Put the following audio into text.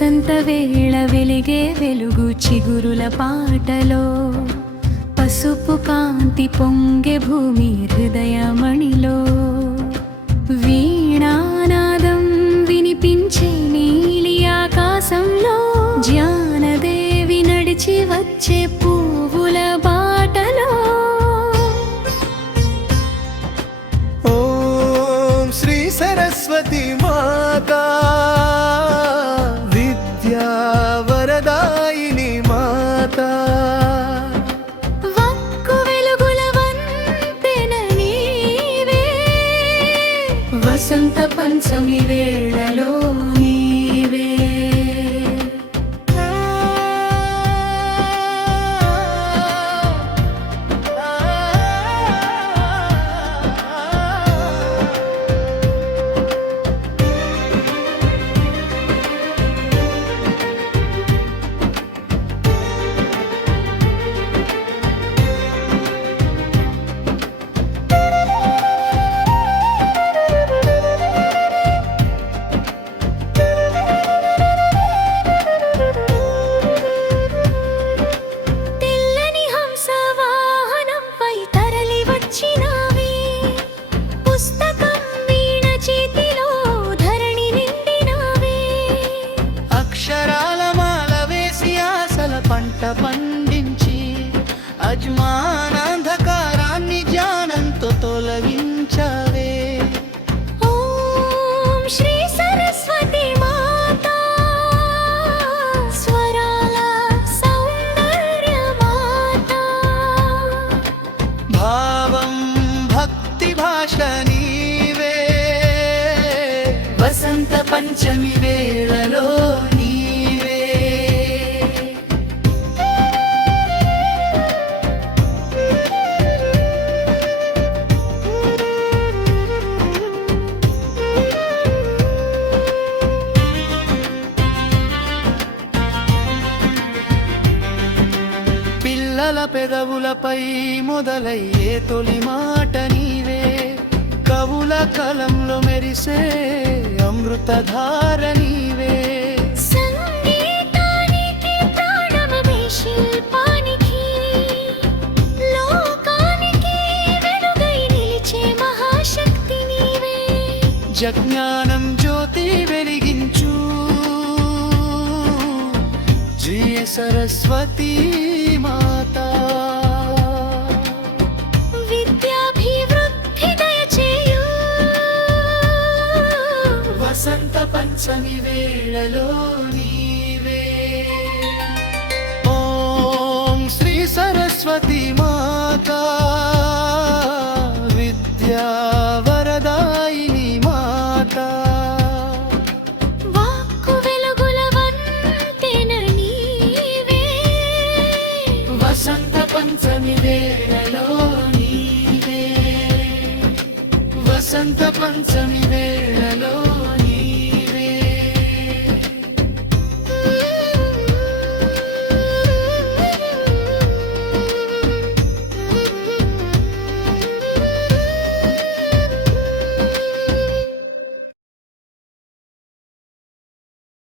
వసంత వేళ వెలిగే వెలుగు చిగురుల పాటలో పసుపు కాంతి పొంగే భూమి హృదయమణిలో వీణానాదం వినిపించే నీలి ఆకాశంలో జ్ఞానదేవి నడిచి వచ్చే పువ్వుల బాటలో ఓం శ్రీ సరస్వతి మాతా విద్యా వరదాయిని మాతా వక్కు వెలుగుల వంతెన నీవే వసంత పంచమి వేళలో నీవే పంట పండించి అజ్ఞానాంధకారాన్ని జ్ఞానంతో తొలగించవే. ఓం శ్రీ సరస్వతి మాతా స్వరాల సౌందర్య మాతా భావం భక్తి భాష నీవే వసంత పంచమి వేళలో పిల్లల పెదవులపై మొదలయ్యే తొలి మాట నీవే కవుల కలంలో మెరిసే అమృతధార నీవే సంగీతానికి ప్రాణమే శిల్పానికి లోకానికి వెలుగై నిలిచే మహాశక్తి నీవే జజ్ఞానం జ్యోతి వెలిగించు జయ సరస్వతి మాతా విద్యాభివృద్ధి దయచేయు వసంత పంచమి వేళలో నీవే. ఓం శ్రీ సరస్వతి మాతా విద్యా వరదాయిని మాతా వాక్కు వెలుగుల వంతెన నీవే వసంత పంచమి వేళలో నీవే వసంత పంచమి వేళ